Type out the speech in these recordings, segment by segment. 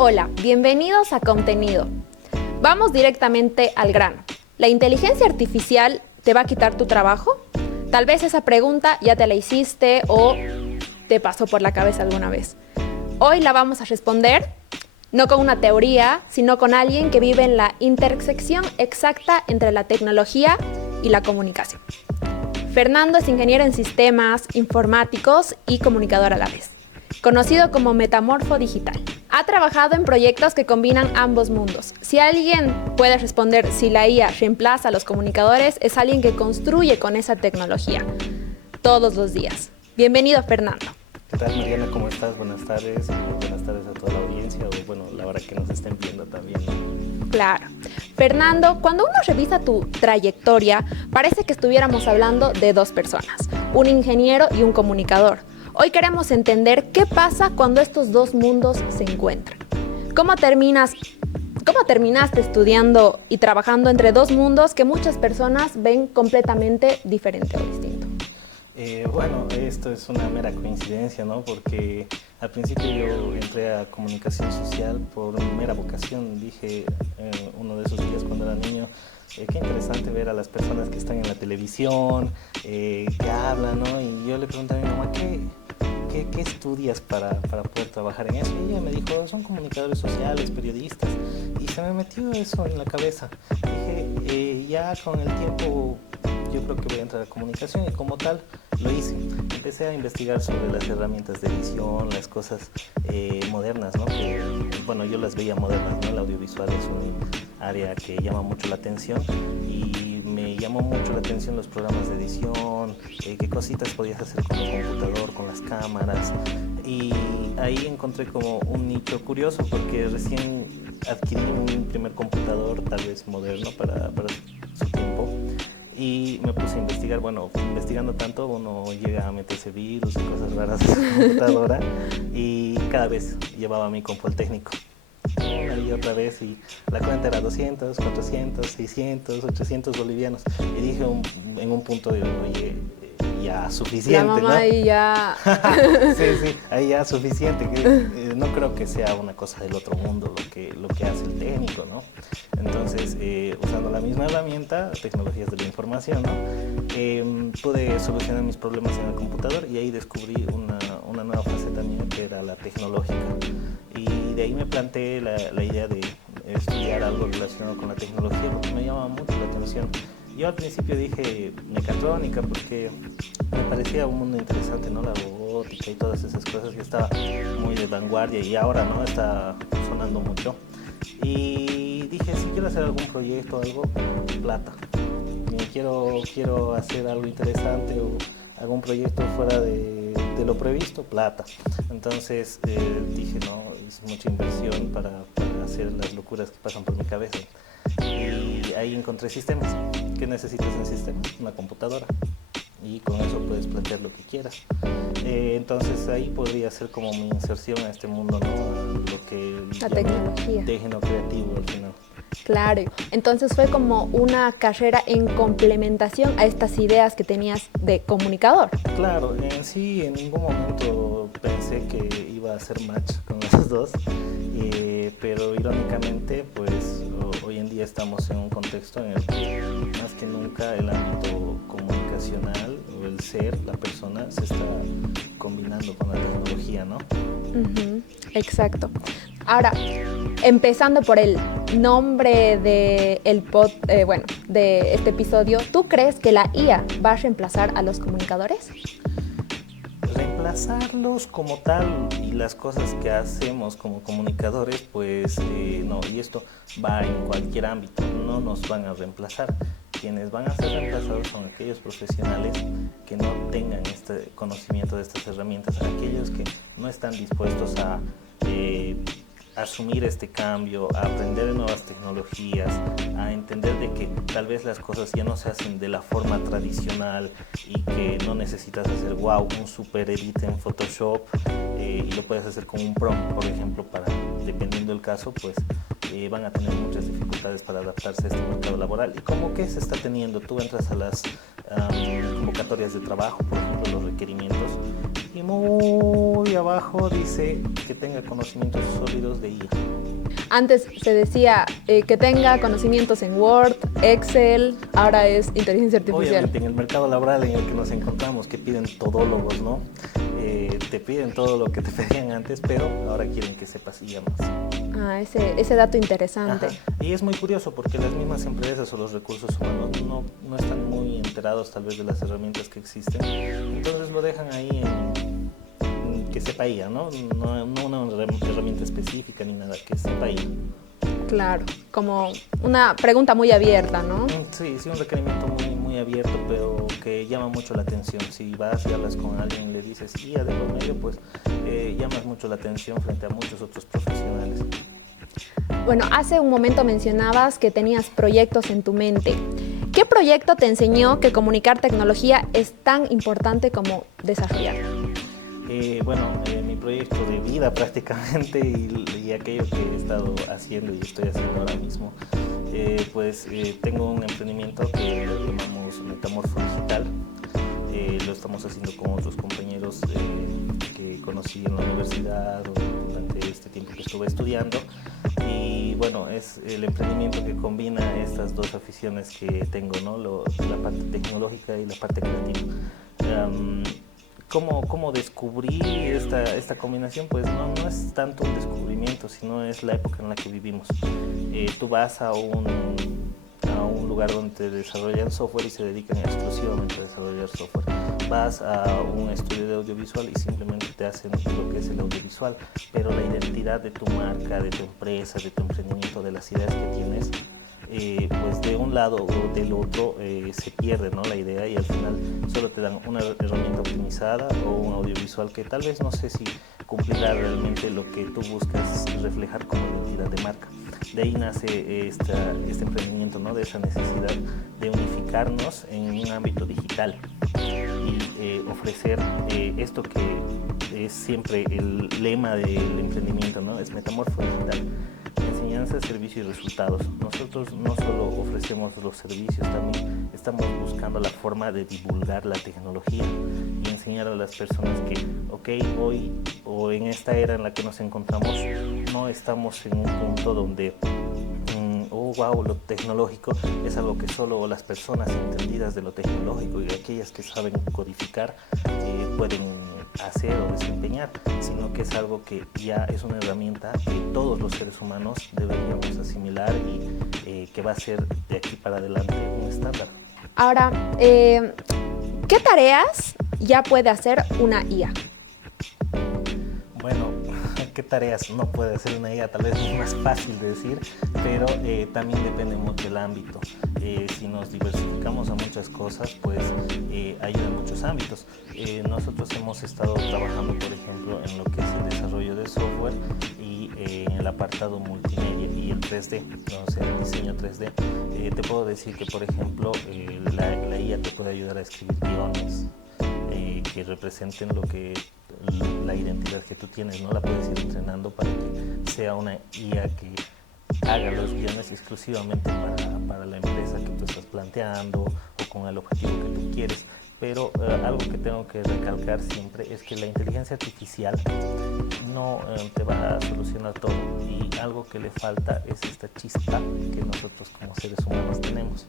Hola, bienvenidos a Contenido. Vamos directamente al grano. ¿La inteligencia artificial te va a quitar tu trabajo? Tal vez esa pregunta ya te la hiciste o te pasó por la cabeza alguna vez. Hoy la vamos a responder no con una teoría, sino con alguien que vive en la intersección exacta entre la tecnología y la comunicación. Fernando es ingeniero en sistemas informáticos y comunicador a la vez, conocido como Metamorfo Digital. Ha trabajado en proyectos que combinan ambos mundos. Si alguien puede responder si la IA reemplaza a los comunicadores, es alguien que construye con esa tecnología todos los días. Bienvenido, Fernando. ¿Qué tal, Mariana? ¿Cómo estás? Buenas tardes y buenas tardes a toda la audiencia o bueno, la hora que nos estén viendo también, ¿no? Claro. Fernando, cuando uno revisa tu trayectoria, parece que estuviéramos hablando de dos personas, un ingeniero y un comunicador. Hoy queremos entender qué pasa cuando estos dos mundos se encuentran. ¿Cómo terminaste estudiando y trabajando entre dos mundos que muchas personas ven completamente diferente o distinto? Bueno, esto es una mera coincidencia, ¿no? Porque al principio yo entré a comunicación social por mera vocación. Dije uno de esos días cuando era niño, qué interesante ver a las personas que están en la televisión, que hablan, ¿no? Y yo le pregunté a mi mamá, ¿qué estudias para poder trabajar en eso? Y ella me dijo, son comunicadores sociales, periodistas. Y se me metió eso en la cabeza. Dije, ya con el tiempo yo creo que voy a entrar a comunicación y como tal lo hice. Empecé a investigar sobre las herramientas de edición, las cosas modernas, ¿no? Que, bueno, yo las veía modernas, ¿no? El audiovisual es un área que llama mucho la atención y me llamó mucho la atención los programas de edición, qué cositas podías hacer con el computador, con las cámaras. Y ahí encontré como un nicho curioso porque recién adquirí un primer computador, tal vez moderno para su tiempo. Y me puse a investigar, bueno, investigando tanto uno llega a meterse virus y cosas raras en la computadora y cada vez llevaba mi compu al técnico. Una y otra vez y la cuenta era 200, 400, 600, 800 bolivianos. Y dije en un punto, oye, ya suficiente, la mamá, ¿no? ahí ya... sí, ahí ya suficiente. No creo que sea una cosa del otro mundo lo que hace el técnico, ¿no? Entonces, usando la misma herramienta, tecnologías de la información, ¿no? Pude solucionar mis problemas en el computador y ahí descubrí una nueva faceta mía que era la tecnológica. Y de ahí me planteé la idea de estudiar algo relacionado con la tecnología porque me llamaba mucho la atención. Yo al principio dije mecatrónica porque me parecía un mundo interesante, ¿no? La robótica y todas esas cosas que estaba muy de vanguardia y ahora, ¿no? Está sonando mucho. Y dije, si quiero hacer algún proyecto o algo, plata. Quiero hacer algo interesante o algún proyecto fuera de lo previsto, plata. Entonces dije, no, es mucha inversión para hacer las locuras que pasan por mi cabeza. Y ahí encontré sistemas. ¿Qué necesitas en sistemas? Una computadora. Y con eso puedes plantear lo que quieras. Entonces ahí podría ser como mi inserción a este mundo, ¿no? Lo que la tecnología. Dégeno creativo al final. Claro, entonces fue como una carrera en complementación a estas ideas que tenías de comunicador. Claro, en sí en ningún momento pensé que iba a hacer match con esos dos, pero irónicamente pues hoy en día estamos en un contexto en el que más que nunca el ámbito comunicacional o el ser, la persona, se está combinando con la tecnología, ¿no? Uh-huh, exacto. Ahora, empezando por el nombre de de este episodio, ¿tú crees que la IA va a reemplazar a los comunicadores? Reemplazarlos como tal y las cosas que hacemos como comunicadores, pues no, y esto va en cualquier ámbito, no nos van a reemplazar. Quienes van a ser reemplazados son aquellos profesionales que no tengan este conocimiento de estas herramientas, aquellos que no están dispuestos a asumir este cambio, a aprender de nuevas tecnologías, a entender de que tal vez las cosas ya no se hacen de la forma tradicional y que no necesitas hacer un super edit en Photoshop y lo puedes hacer con un prompt, por ejemplo, dependiendo del caso, pues van a tener muchas dificultades para adaptarse a este mercado laboral. ¿Y cómo que se está teniendo? Tú entras a las convocatorias de trabajo, por ejemplo, los requerimientos, y muy abajo dice que tenga conocimientos sólidos de IA. Antes se decía que tenga conocimientos en Word, Excel, ahora es inteligencia artificial. Obviamente en el mercado laboral en el que nos encontramos, que piden todólogos, ¿no? Te piden todo lo que te pedían antes, pero ahora quieren que sepas IA más. Ah, ese dato interesante. Ajá. Y es muy curioso porque las mismas empresas o los recursos humanos no están muy enterados tal vez de las herramientas que existen, entonces lo dejan ahí en que sepa IA, ¿no? No una herramienta específica ni nada, que sepa IA. Claro, como una pregunta muy abierta, ¿no? Sí, un requerimiento muy abierto, pero que llama mucho la atención. Si vas y hablas con alguien y le dices IA de por medio, pues llamas mucho la atención frente a muchos otros profesionales. Bueno, hace un momento mencionabas que tenías proyectos en tu mente. ¿Qué proyecto te enseñó que comunicar tecnología es tan importante como desarrollar? Mi proyecto de vida prácticamente y aquello que he estado haciendo y estoy haciendo ahora mismo, tengo un emprendimiento que lo llamamos Metamorfo Digital. Lo estamos haciendo con otros compañeros que conocí en la universidad o durante este tiempo que estuve estudiando. Y bueno, es el emprendimiento que combina estas dos aficiones que tengo, ¿no? La parte tecnológica y la parte creativa. ¿Cómo descubrí esta combinación? Pues no es tanto un descubrimiento, sino es la época en la que vivimos. Tú vas a un lugar donde te desarrollan software y se dedican exclusivamente a desarrollar software. Vas a un estudio de audiovisual y simplemente te hacen lo que es el audiovisual, pero la identidad de tu marca, de tu empresa, de tu emprendimiento, de las ideas que tienes, pues de un lado o del otro se pierde, ¿no? La idea, y al final solo te dan una herramienta optimizada o un audiovisual que tal vez no sé si cumplirá realmente lo que tú buscas reflejar como identidad de marca. De ahí nace este emprendimiento, ¿no? De esa necesidad de unificarnos en un ámbito digital y ofrecer esto que es siempre el lema del emprendimiento, ¿no? Es Metamorfo Digital. Enseñanza, servicio y resultados. Nosotros no solo ofrecemos los servicios, también estamos buscando la forma de divulgar la tecnología y enseñar a las personas que, hoy o en esta era en la que nos encontramos, no estamos en un punto donde lo tecnológico es algo que solo las personas entendidas de lo tecnológico y aquellas que saben codificar pueden hacer o desempeñar, sino que es algo que ya es una herramienta que todos los seres humanos deberíamos asimilar y que va a ser de aquí para adelante un estándar. Ahora, ¿qué tareas ya puede hacer una IA? Bueno, ¿qué tareas no puede hacer una IA? Tal vez es más fácil de decir, pero también depende mucho del ámbito. Si nos diversificamos a muchas cosas, pues ayuda en muchos ámbitos. Nosotros hemos estado trabajando, por ejemplo, en lo que es el desarrollo de software y en el apartado multimedia y el 3D, o sea, el diseño 3D. Te puedo decir que, por ejemplo, la IA te puede ayudar a escribir guiones que representen la identidad que tú tienes, ¿no? La puedes ir entrenando para que sea una IA que haga los guiones exclusivamente para la empresa que tú estás planteando o con el objetivo que tú quieres. Pero algo que tengo que recalcar siempre es que la inteligencia artificial no te va a solucionar todo, y algo que le falta es esta chispa que nosotros como seres humanos tenemos,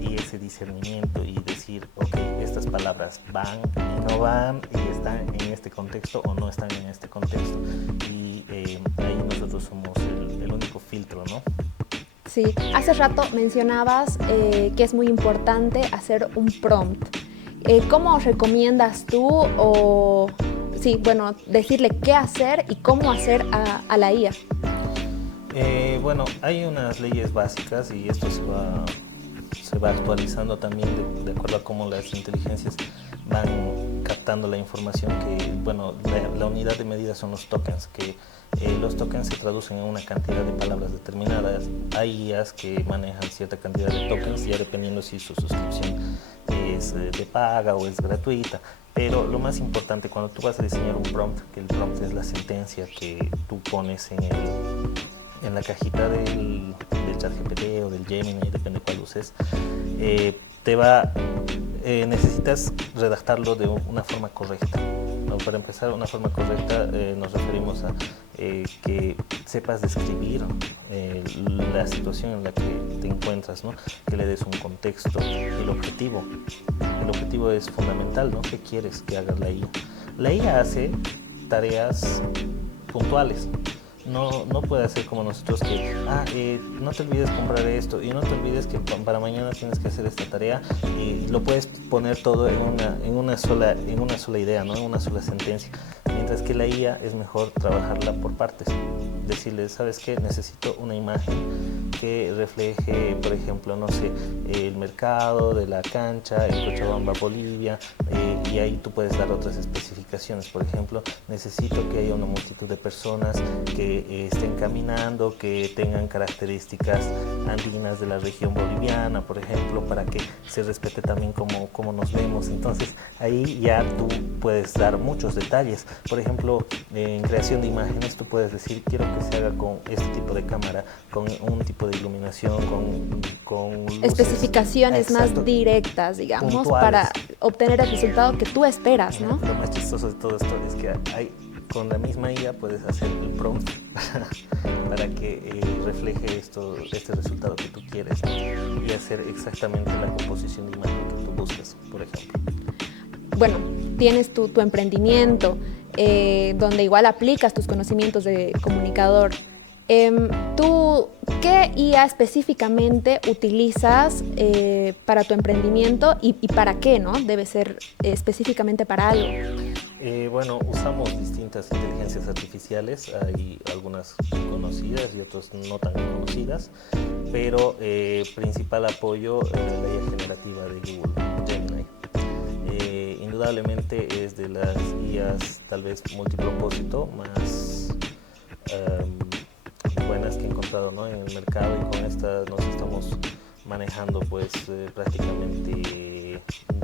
y ese discernimiento y decir, estas palabras van y no van, y están en este contexto o no están en este contexto, y ahí nosotros somos el único filtro, ¿no? Sí, hace rato mencionabas que es muy importante hacer un prompt. ¿Cómo recomiendas tú decirle qué hacer y cómo hacer a la IA? Hay unas leyes básicas y esto se va actualizando también de acuerdo a cómo las inteligencias van captando la información, la unidad de medida son los tokens, que los tokens se traducen en una cantidad de palabras determinadas. Hay IAs que manejan cierta cantidad de tokens, ya dependiendo si su suscripción es de paga o es gratuita. Pero lo más importante cuando tú vas a diseñar un prompt, que el prompt es la sentencia que tú pones en la cajita del ChatGPT o del Gemini, depende cuál uses, necesitas redactarlo de una forma correcta, para empezar, una forma correcta nos referimos a que sepas describir la situación en la que te encuentras, ¿no? Que le des un contexto, el objetivo. El objetivo es fundamental, ¿no? ¿Qué quieres que haga la IA? La IA hace tareas puntuales. No puede hacer como nosotros que, no te olvides comprar esto y no te olvides que para mañana tienes que hacer esta tarea, y lo puedes poner todo en una sola idea, ¿no? En una sola sentencia. Mientras que la IA es mejor trabajarla por partes. Decirle, ¿sabes qué? Necesito una imagen que refleje, por ejemplo, no sé, el mercado de la cancha en Cochabamba, Bolivia, y ahí tú puedes dar otras especificaciones. Por ejemplo, necesito que haya una multitud de personas que estén caminando, que tengan características andinas de la región boliviana, por ejemplo, para que se respete también cómo nos vemos. Entonces, ahí ya tú puedes dar muchos detalles. Por ejemplo, en creación de imágenes, tú puedes decir, quiero que se haga con este tipo de cámara, con un tipo de iluminación, con luces. Especificaciones más directas, digamos, puntuales, para obtener el resultado que tú esperas, ¿no? Lo más chistoso de todo esto es que con la misma IA puedes hacer el prompt para que refleje este resultado que tú quieres, ¿no? Y hacer exactamente la composición de imagen que tú buscas, por ejemplo. Bueno, tienes tu emprendimiento, donde igual aplicas tus conocimientos de comunicador. ¿Tú qué IA específicamente utilizas para tu emprendimiento y para qué, ¿no? Debe ser específicamente para algo. Bueno, usamos distintas inteligencias artificiales, hay algunas conocidas y otras no tan conocidas, pero principal apoyo la IA generativa de Google, Gemini. Indudablemente es de las IAs tal vez multipropósito más buenas que he encontrado, ¿no? En el mercado, y con esta nos estamos manejando pues prácticamente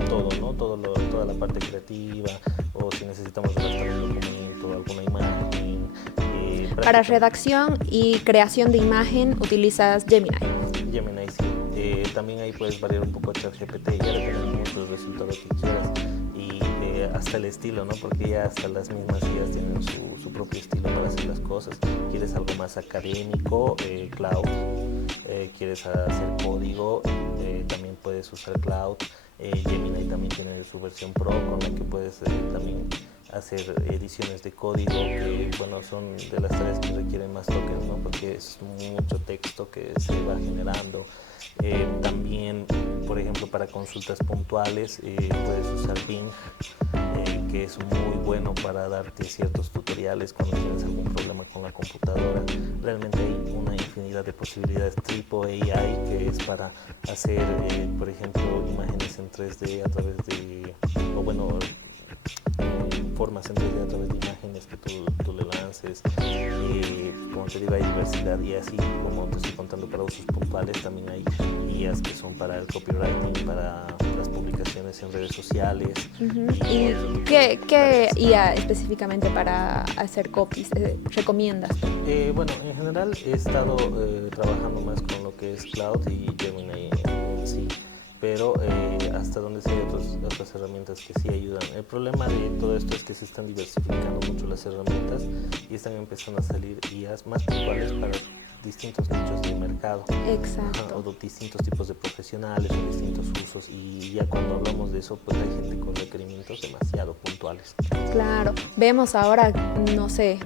todo, ¿no? Toda la parte creativa, o si necesitamos redactar un documento, alguna imagen. Para redacción y creación de imagen utilizas Gemini. Gemini, sí. También ahí puedes variar un poco ChatGPT, ya depende mucho del resultado que quieras. Y hasta el estilo, ¿no? Porque ya hasta las mismas IAs tienen su propio estilo para hacer las cosas. ¿Quieres algo más académico? Cloud. ¿Quieres hacer código? También puedes usar Cloud. Gemini también tiene su versión Pro, con la que puedes también hacer ediciones de código, que bueno, son de las tareas que requieren más tokens, ¿no? Porque es mucho texto que se va generando. También, por ejemplo, para consultas puntuales puedes usar Bing, que es muy bueno para darte ciertos tutoriales cuando tienes algún problema con la computadora. Realmente hay una infinidad de posibilidades. Tripo AI, que es para hacer, por ejemplo, imágenes en 3D a través de, o bueno, formas en 3D a través de imágenes que tú le lances. Como te digo, hay diversidad, y así como te estoy contando para usos puntuales, también hay IAs que son para el copywriting, para las publicaciones en redes sociales. ¿Y qué IA específicamente para hacer copies recomiendas? Bueno, en general he estado trabajando más con lo que es Cloud y Gemini en sí, pero hasta donde sí hay otras herramientas que sí ayudan. El problema de todo esto es que se están diversificando mucho las herramientas y están empezando a salir IAs más puntuales para distintos nichos de mercado. Exacto. O distintos tipos de profesionales o distintos usos, y ya cuando hablamos de eso, pues hay gente con requerimientos demasiado puntuales. Claro, vemos ahora, no sé,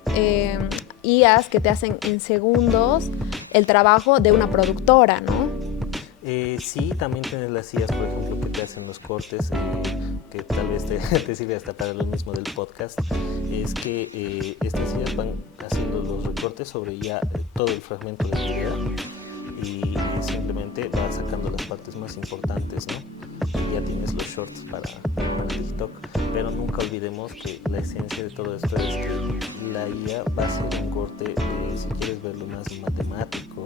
IAs que te hacen en segundos el trabajo de una productora, ¿no? Sí, también tienes las IAs, por ejemplo, que te hacen los cortes, que tal vez te sirve hasta para lo mismo del podcast. Es que estas IAs van haciendo los recortes sobre ya todo el fragmento del video, y simplemente va sacando las partes más importantes, ¿no? Y ya tienes los shorts para TikTok. Pero nunca olvidemos que la esencia de todo esto es que la IA va a hacer un corte, si quieres verlo más matemático,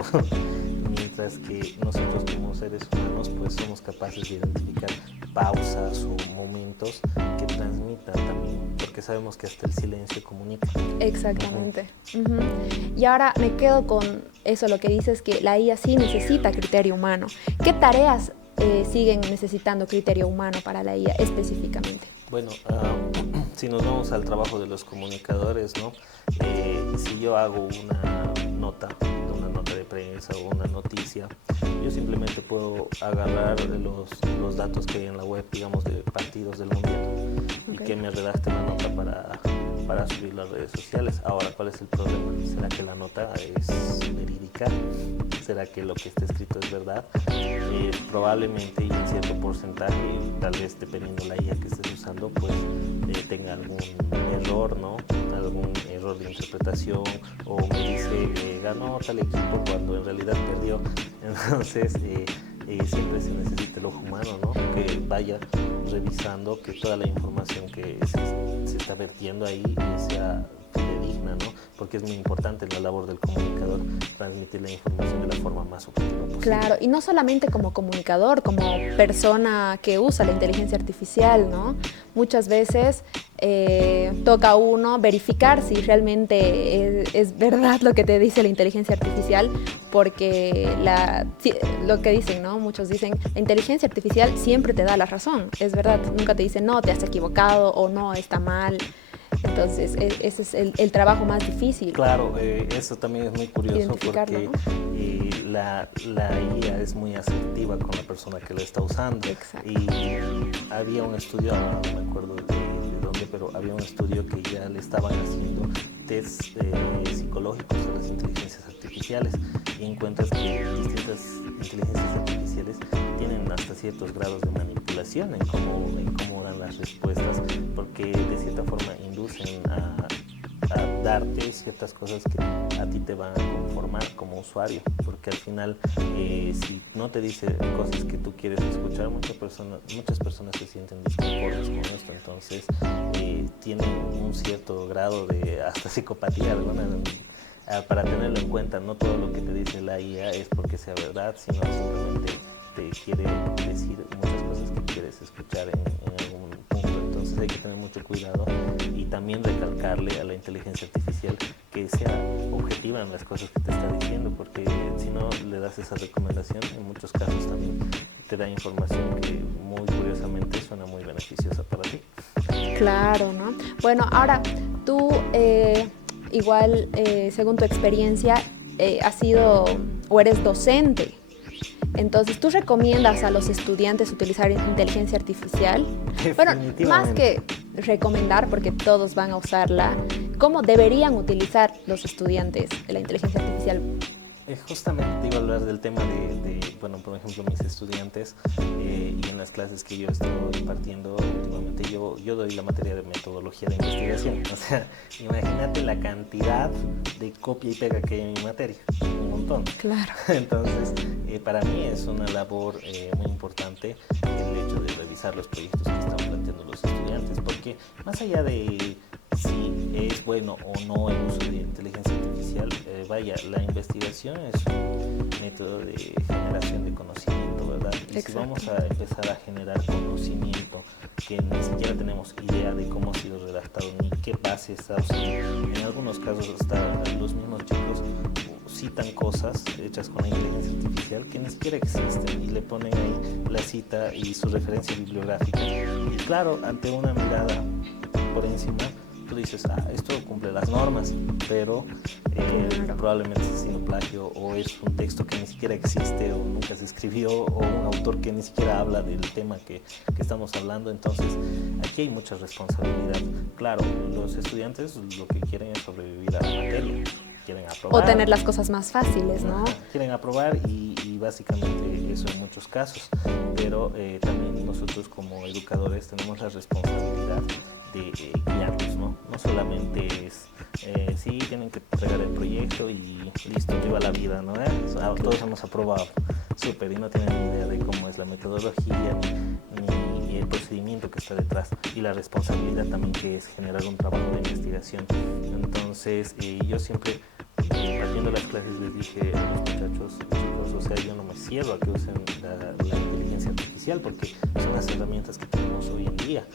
mientras que nosotros como seres humanos pues somos capaces de identificar pausas o momentos que transmitan también, porque sabemos que hasta el silencio comunica. Exactamente. Y ahora me quedo con eso, lo que dices, que la IA sí necesita criterio humano. ¿Qué tareas siguen necesitando criterio humano para la IA específicamente? Bueno, si nos vamos al trabajo de los comunicadores, ¿no? Si yo hago una nota de prensa o una noticia, yo simplemente puedo agarrar los datos que hay en la web, digamos, de partidos del mundial, y que me redacte una nota para subir las redes sociales. Ahora, ¿cuál es el problema? ¿Será que la nota es verídica? ¿Será que lo que está escrito es verdad? Probablemente, y en cierto porcentaje, tal vez dependiendo de la IA que estés usando, pues tenga algún error, ¿no? Algún error de interpretación, o me dice ganó tal equipo cuando en realidad perdió. Entonces siempre se necesita el ojo humano, ¿no? Que vaya revisando que toda la información que se está vertiendo ahí sea fidedigna, ¿no? Porque es muy importante la labor del comunicador, transmitir la información de la forma más objetiva posible. Claro, y no solamente como comunicador, como persona que usa la inteligencia artificial, ¿no? Muchas veces toca a uno verificar si realmente es verdad lo que te dice la inteligencia artificial, porque lo que dicen, ¿no? Muchos dicen, la inteligencia artificial siempre te da la razón, es verdad, nunca te dice, no, te has equivocado o no, está mal. Entonces, ese es el trabajo más difícil. Claro, eso también es muy curioso porque ¿no? la IA es muy asertiva con la persona que la está usando. Exacto. Y había un estudio, no me acuerdo de dónde, pero había un estudio que ya le estaban haciendo test psicológicos a las inteligencias artificiales, y encuentras que distintas inteligencias artificiales tienen hasta ciertos grados de manipulación en cómo dan las respuestas, porque de cierta forma inducen a darte ciertas cosas que a ti te van a conformar como usuario, porque al final si no te dice cosas que tú quieres escuchar, muchas personas se sienten disconformes con esto. Entonces tienen un cierto grado de hasta psicopatía alguna, para tenerlo en cuenta. No todo lo que te dice la IA es porque sea verdad, sino simplemente te quiere decir muchas cosas que quieres escuchar en algún punto. Entonces hay que tener mucho cuidado, y también recalcarle a la inteligencia artificial que sea objetiva en las cosas que te está diciendo, porque si no le das esa recomendación, en muchos casos también te da información que muy curiosamente suena muy beneficiosa para ti. Claro, ¿no? Bueno, ahora tú igual, según tu experiencia, has sido o eres docente. Entonces, ¿tú recomiendas a los estudiantes utilizar inteligencia artificial? Bueno, más que recomendar, porque todos van a usarla, ¿cómo deberían utilizar los estudiantes la inteligencia artificial? Justamente te iba a hablar del tema bueno, por ejemplo, mis estudiantes, y en las clases que yo estoy impartiendo últimamente, yo doy la materia de metodología de investigación. O sea, imagínate la cantidad de copia y pega que hay en mi materia, un montón. Claro. Entonces, para mí es una labor muy importante el hecho de revisar los proyectos que están planteando los estudiantes, porque más allá de si es bueno o no el uso de inteligencia artificial, la investigación es un método de generación de conocimiento, ¿verdad? Y si vamos a empezar a generar conocimiento que ni siquiera tenemos idea de cómo ha sido redactado ni qué base está usando, en algunos casos hasta los mismos chicos citan cosas hechas con la inteligencia artificial que ni siquiera existen, y le ponen ahí la cita y su referencia bibliográfica, y claro, ante una mirada por encima tú dices, esto cumple las normas, pero probablemente es siendo plagio, o es un texto que ni siquiera existe o nunca se escribió, o un autor que ni siquiera habla del tema que estamos hablando. Entonces aquí hay mucha responsabilidad. Claro, los estudiantes lo que quieren es sobrevivir a la materia, quieren aprobar. O tener las cosas más fáciles, ¿no? Quieren aprobar, y básicamente eso en muchos casos, pero también nosotros como educadores tenemos la responsabilidad de guiarlos, ¿no? No solamente es, sí, tienen que entregar el proyecto y listo, viva la vida, ¿no? Todos hemos aprobado, súper, y no tienen ni idea de cómo es la metodología, ni el procedimiento que está detrás, y la responsabilidad también que es generar un trabajo de investigación. Entonces, yo siempre, partiendo las clases, les dije a los muchachos, chicos, o sea, yo no me cierro a que usen la inteligencia artificial, porque son las herramientas que tenemos hoy en día.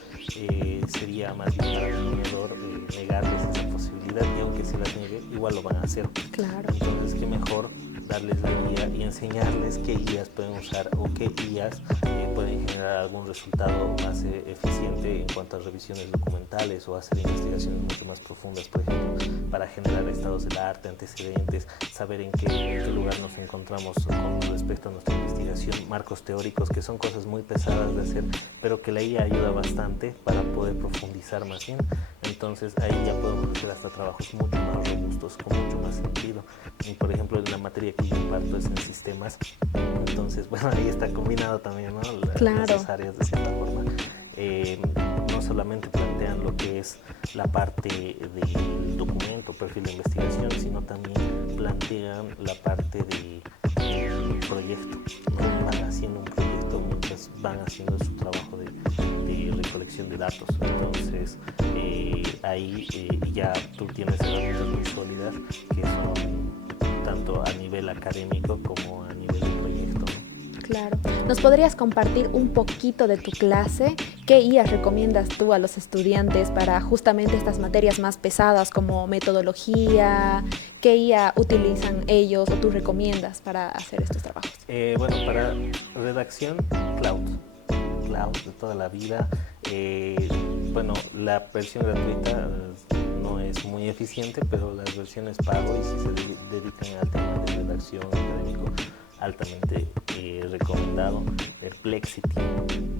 Sería más bien para un error negarles esa posibilidad, y aunque se las niegue, igual lo van a hacer. Claro. Entonces, qué mejor darles la guía y enseñarles qué guías pueden usar o qué guías pueden generar algún resultado más eficiente en cuanto a revisiones documentales o hacer investigaciones mucho más profundas, por ejemplo, para generar estados del arte, antecedentes, saber en qué lugar nos encontramos con respecto a nuestra investigación, marcos teóricos, que son cosas muy pesadas de hacer, pero que la guía ayuda bastante para poder profundizar más bien. Entonces ahí ya podemos hacer hasta trabajos mucho más robustos, con mucho más sentido. Y por ejemplo, en la materia que yo imparto es en sistemas, entonces bueno, ahí está combinado también, ¿no? Claro. Las áreas de cierta forma. No solamente plantean lo que es la parte del documento, perfil de investigación, sino también plantean la parte del proyecto, ¿no? Van haciendo un proyecto, muchas van haciendo su trabajo de recolección de datos. Entonces ahí ya tú tienes herramientas muy sólidas que son tanto a nivel académico como a nivel de proyecto, ¿no? Claro. ¿Nos podrías compartir un poquito de tu clase? ¿Qué guías recomiendas tú a los estudiantes para justamente estas materias más pesadas como metodología? ¿Qué guía utilizan ellos o tú recomiendas para hacer estos trabajos? Bueno, para redacción, Cloud de toda la vida. Bueno, la versión gratuita no es muy eficiente, pero las versiones pago y si se dedican al tema de redacción académico, altamente recomendado. Perplexity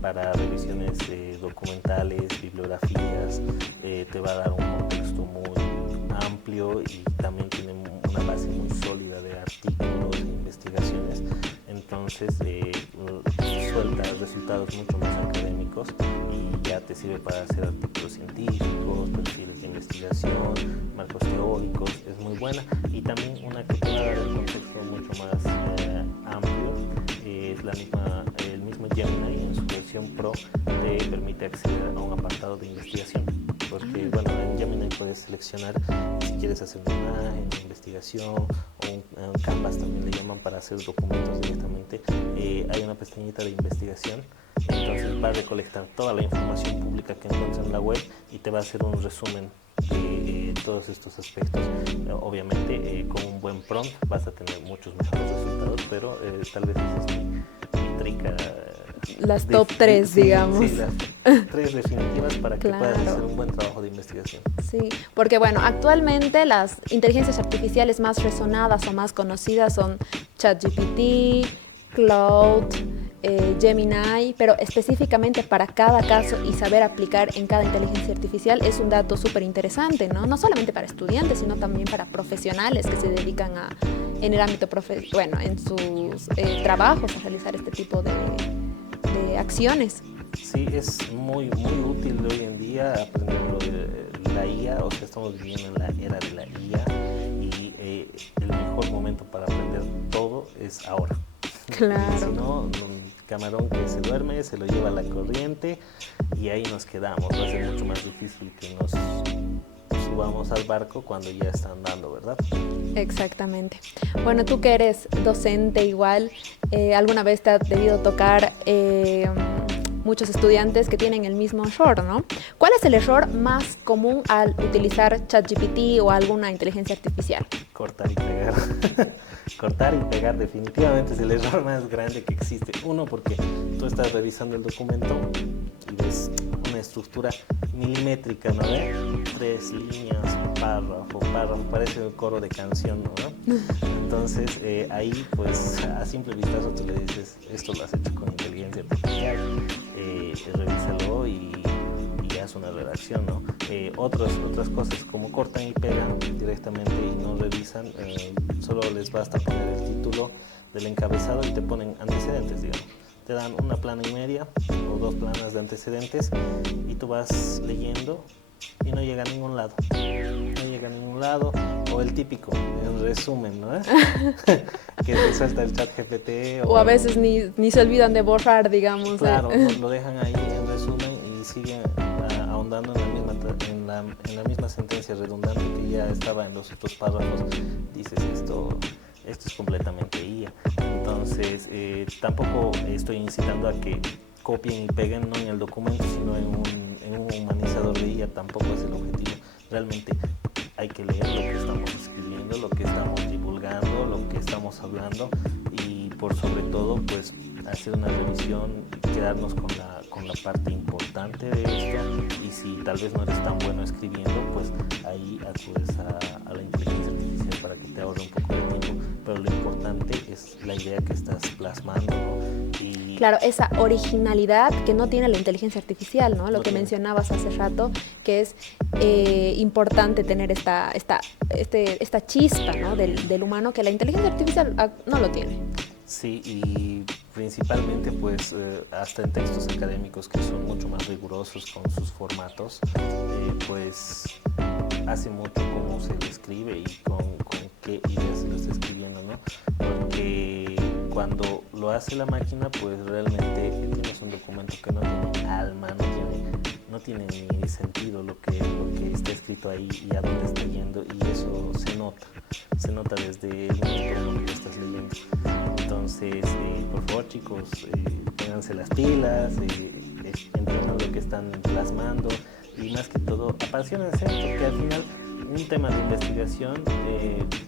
para revisiones documentales, bibliografías, te va a dar un contexto muy amplio y también tiene una base muy sólida de artículos e investigaciones. Entonces suelta resultados mucho más académicos y ya te sirve para hacer artículos científicos, perfiles de investigación, marcos teóricos, es muy buena. Y también una que te va a dar un contexto mucho más amplio es el mismo Gemini en su versión Pro te permite acceder a un apartado de investigación, porque bueno, en Gemini puedes seleccionar si quieres hacer una imagen, una investigación o un Canvas también le llaman para hacer documentos directamente. Hay una pestañita de investigación, entonces va a recolectar toda la información pública que encuentres en la web y te va a hacer un resumen de todos estos aspectos. Obviamente con un buen prompt vas a tener muchos mejores resultados, pero tal vez esa es mi trica. Las top 3, digamos. Sí, las 3 definitivas para que Claro. puedas hacer un buen trabajo de investigación. Sí, porque bueno, actualmente las inteligencias artificiales más resonadas o más conocidas son ChatGPT, Claude, Gemini, pero específicamente para cada caso y saber aplicar en cada inteligencia artificial es un dato súper interesante, ¿no? No solamente para estudiantes, sino también para profesionales que se dedican en el ámbito, en sus trabajos a realizar este tipo de acciones. Sí, es muy útil hoy en día aprender lo de la IA, o sea, estamos viviendo en la era de la IA y el mejor momento para aprender todo es ahora. Claro. Si no, un camarón que se duerme, se lo lleva a la corriente y ahí nos quedamos. Va a ser mucho más difícil que nos subamos al barco cuando ya está andando, ¿verdad? Exactamente. Bueno, tú que eres docente igual, ¿alguna vez te ha debido tocar muchos estudiantes que tienen el mismo error, ¿no? ¿Cuál es el error más común al utilizar ChatGPT o alguna inteligencia artificial? Cortar y pegar. Cortar y pegar definitivamente es el error más grande que existe. Uno, porque tú estás revisando el documento y ves una estructura milimétrica, ¿no? 3 líneas, párrafo, parece un coro de canción, ¿no? Entonces ahí pues a simple vistazo tú le dices, esto lo has hecho con inteligencia artificial, revísalo y haz una redacción, ¿no? Otras cosas como cortan y pegan directamente y no revisan, solo les basta poner el título del encabezado y te ponen antecedentes, digamos. Te dan una plana y media o 2 planas de antecedentes y tú vas leyendo y no llega a ningún lado. No llega a ningún lado. O el típico, en resumen, ¿no? Que te suelta el ChatGPT. O a veces ni se olvidan de borrar, digamos. Claro, lo dejan ahí en resumen y siguen ahondando en la misma sentencia redundante que ya estaba en los otros párrafos. Dices, esto es completamente IA. Entonces, tampoco estoy incitando a que copien y peguen no en el documento, sino en un humanizador de IA. Tampoco es el objetivo. Realmente hay que leer lo que estamos escribiendo, lo que estamos divulgando, lo que estamos hablando y por sobre todo pues hacer una revisión, quedarnos con la parte importante de esto y si tal vez no eres tan bueno escribiendo, pues ahí acudes a la inteligencia artificial para que te ahorre un poco de tiempo, pero lo importante es la idea que estás plasmando, ¿no? Y claro, esa originalidad que no tiene la inteligencia artificial, ¿no? Lo no que tiene. mencionabas hace rato, que es importante tener esta chispa, ¿no? del humano, que la inteligencia artificial no lo tiene. Sí, y principalmente pues hasta en textos académicos que son mucho más rigurosos con sus formatos, pues hace mucho cómo se lo escribe y con qué ideas se lo está escribiendo, ¿no? Porque cuando lo hace la máquina pues realmente tienes un documento que no tiene alma, no tiene ni sentido lo que está escrito ahí y a dónde está yendo y eso se nota desde el momento en que estás leyendo. Entonces, por favor chicos, pónganse las pilas, entiendan lo que están plasmando y más que todo apasionense porque al final un tema de investigación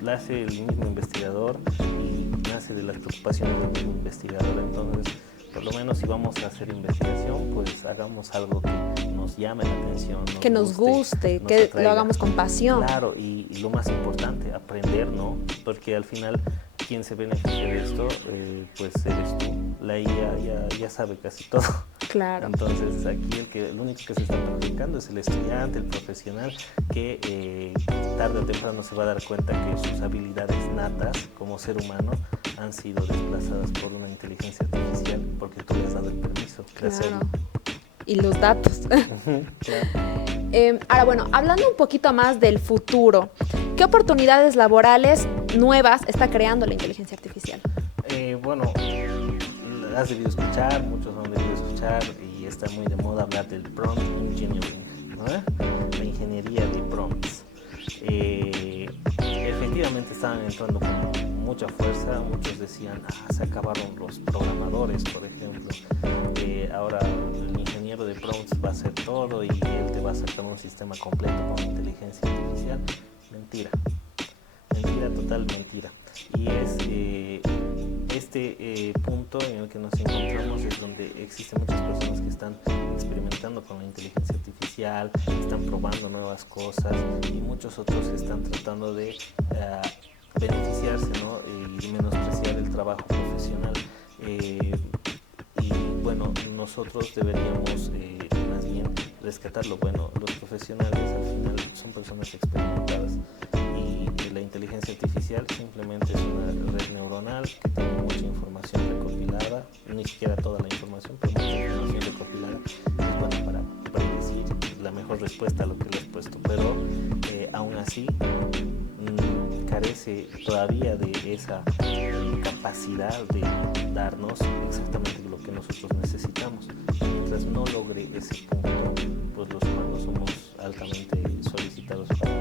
lo hace el mismo investigador y nace de las preocupaciones del mismo investigador. Entonces, por lo menos si vamos a hacer investigación, pues hagamos algo que nos llame la atención, que nos guste, que lo hagamos con pasión. Claro, y lo más importante, aprender, ¿no? Porque al final quien se beneficia de esto, pues eres tú. La IA ya sabe casi todo. Claro. Entonces aquí el único que se está perjudicando es el estudiante, el profesional, que tarde o temprano se va a dar cuenta que sus habilidades natas como ser humano han sido desplazadas por una inteligencia artificial porque tú le has dado el permiso de hacerlo. Y los datos. Claro. Ahora, bueno, hablando un poquito más del futuro, ¿qué oportunidades laborales nuevas está creando la inteligencia artificial? Bueno, has debido escuchar, muchos han debido escuchar y está muy de moda hablar del prompt engineering, ¿no? La ingeniería de prompts. Efectivamente estaban entrando con mucha fuerza, muchos decían, se acabaron los programadores, por ejemplo, ahora el ingeniero de prompts va a hacer todo y él te va a sacar un sistema completo con inteligencia artificial. Mentira, total mentira. Y es este punto en el que nos encontramos es donde existen muchas personas que están experimentando con la inteligencia artificial, están probando nuevas cosas y muchos otros están tratando de beneficiarse, ¿no? Y menospreciar el trabajo profesional. Y bueno, nosotros deberíamos más bien rescatar lo bueno. Los profesionales al final son personas experimentadas y la inteligencia artificial simplemente es una red neuronal que tiene mucha información recopilada, ni siquiera toda la información, pero mucha información recopilada es buena para predecir la mejor respuesta a lo que le has puesto, pero aún así carece todavía de esa capacidad de darnos exactamente lo que nosotros necesitamos. Mientras no logre ese punto, pues los humanos somos altamente solicitados para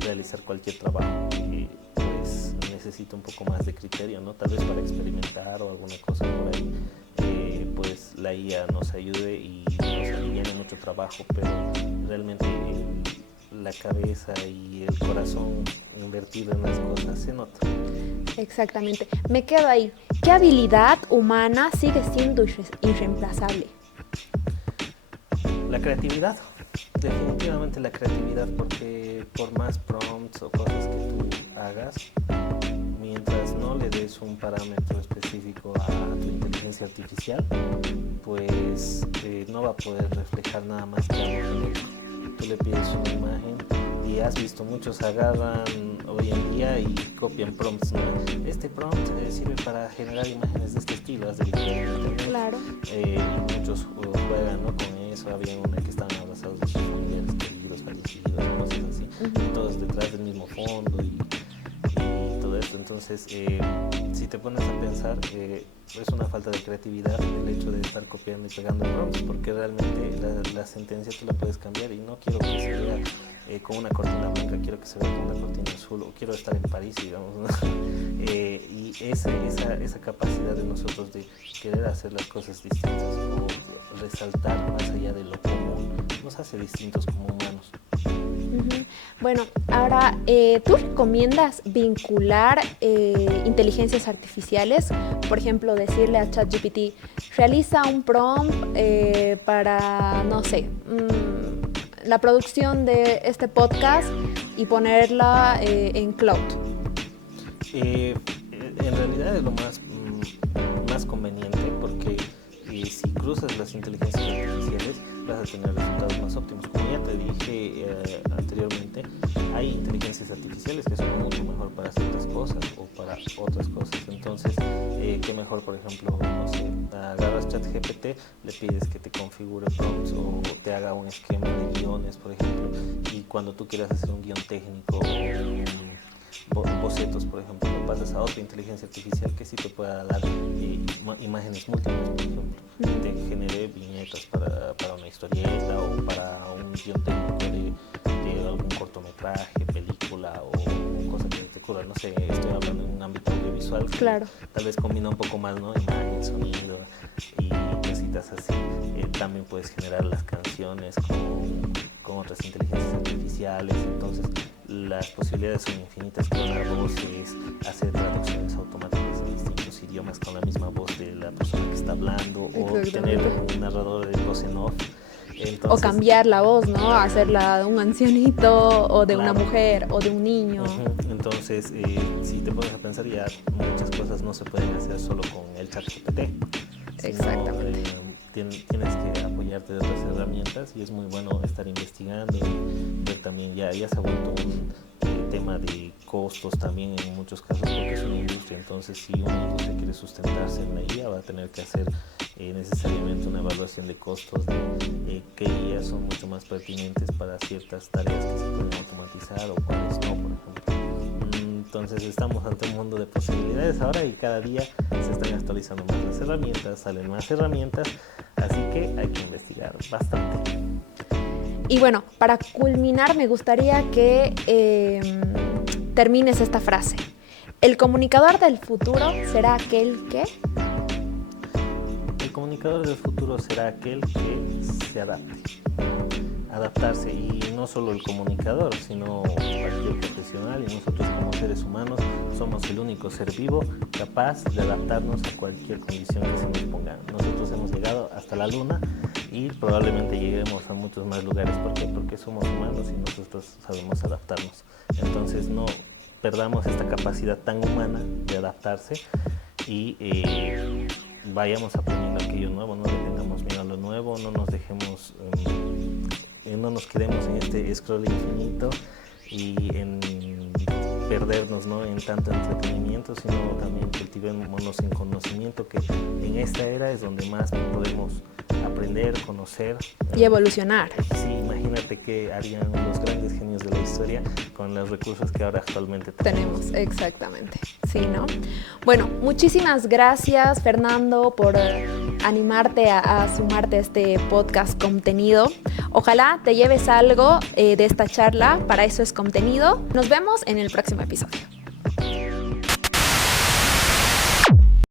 realizar cualquier trabajo que pues necesita un poco más de criterio, ¿no? Tal vez para experimentar o alguna cosa por ahí, pues la IA nos ayude y nos aliviane mucho trabajo, pero realmente la cabeza y el corazón invertido en las cosas se nota. Exactamente. Me quedo ahí. ¿Qué habilidad humana sigue siendo irreemplazable? La creatividad. Definitivamente la creatividad, porque por más prompts o cosas que tú hagas, mientras no le des un parámetro específico a tu inteligencia artificial, pues no va a poder reflejar nada más que algo genérico. Tú le pides una imagen y has visto muchos agarran hoy en día y copian prompts, ¿no? Este prompt sirve para generar imágenes de este estilo, has de internet. Claro. Y muchos juegan, ¿no? Con eso. Había una que estaban abrazados de sus familiares queridos, fallecidos, cosas así, todos detrás del mismo fondo y todo esto. Entonces, si te pones a pensar, es una falta de creatividad el hecho de estar copiando y pegando prompts, porque realmente la sentencia tú la puedes cambiar y no quiero que se vea con una cortina blanca, quiero que se vea con una cortina azul, o quiero estar en París, digamos, ¿no? Y esa capacidad de nosotros de querer hacer las cosas distintas o resaltar más allá de lo común nos hace distintos como humanos. Bueno, ahora, ¿tú recomiendas vincular inteligencias artificiales? Por ejemplo, decirle a ChatGPT, realiza un prompt para, no sé, la producción de este podcast y ponerla en cloud. En realidad es lo más conveniente, porque si cruzas las inteligencias artificiales vas a tener resultados más óptimos. Como ya te dije anteriormente, hay inteligencias artificiales que son mucho mejor para ciertas cosas o para otras cosas. Entonces, qué mejor, por ejemplo, no sé, agarras ChatGPT, le pides que te configure prompts o te haga un esquema de guiones, por ejemplo, y cuando tú quieras hacer un guión técnico o bocetos, por ejemplo, lo pasas a otra inteligencia artificial que sí te pueda dar imágenes múltiples, por ejemplo, te genere viñetas para una historieta o para un guión técnico de algún cortometraje, película o cosa que te ocurra. No sé, estoy hablando en un ámbito audiovisual, Claro. Tal vez combina un poco más, ¿no? Imagen, sonido y cositas así. También puedes generar las canciones con otras inteligencias artificiales. Entonces las posibilidades son infinitas: clonar voces, hacer traducciones automáticas en distintos idiomas con la misma voz de la persona que está hablando, o tener un narrador de voz en off. Entonces, o cambiar la voz, ¿no? Hacerla de un ancianito o de claro, una mujer o de un niño. Entonces, si te pones a pensar, ya muchas cosas no se pueden hacer solo con el ChatGPT. Exactamente. Tienes que apoyarte de otras herramientas, y es muy bueno estar investigando y ver también. Ya se ha vuelto un tema de costos también en muchos casos, porque es una industria. Entonces, si una industria quiere sustentarse en la IA, va a tener que hacer necesariamente una evaluación de costos de qué IA son mucho más pertinentes para ciertas tareas que se pueden automatizar o cuáles no, por ejemplo. Entonces estamos ante un mundo de posibilidades ahora, y cada día se están actualizando más las herramientas, salen más herramientas, así que hay que investigar bastante. Y bueno, para culminar me gustaría que termines esta frase. ¿El comunicador del futuro será aquel que? El comunicador del futuro será aquel que se adapte. Adaptarse, y no solo el comunicador, sino cualquier profesional, y nosotros como seres humanos somos el único ser vivo capaz de adaptarnos a cualquier condición que se nos ponga. Nosotros hemos llegado hasta la luna y probablemente lleguemos a muchos más lugares. ¿Por qué? Porque somos humanos y nosotros sabemos adaptarnos. Entonces no perdamos esta capacidad tan humana de adaptarse, y vayamos aprendiendo aquello nuevo, no le tengamos miedo a lo nuevo, no nos dejemos, no nos quedemos en este scroll infinito y en perdernos, ¿no?, en tanto entretenimiento, sino también cultivémonos en conocimiento, que en esta era es donde más podemos aprender, conocer y evolucionar. Sí, imagínate qué harían los grandes genios de la historia con los recursos que ahora actualmente tenemos. Exactamente, sí, ¿no? Bueno, muchísimas gracias, Fernando, por animarte a sumarte a este podcast Contenido. Ojalá te lleves algo de esta charla. Para eso es Contenido. Nos vemos en el próximo episodio.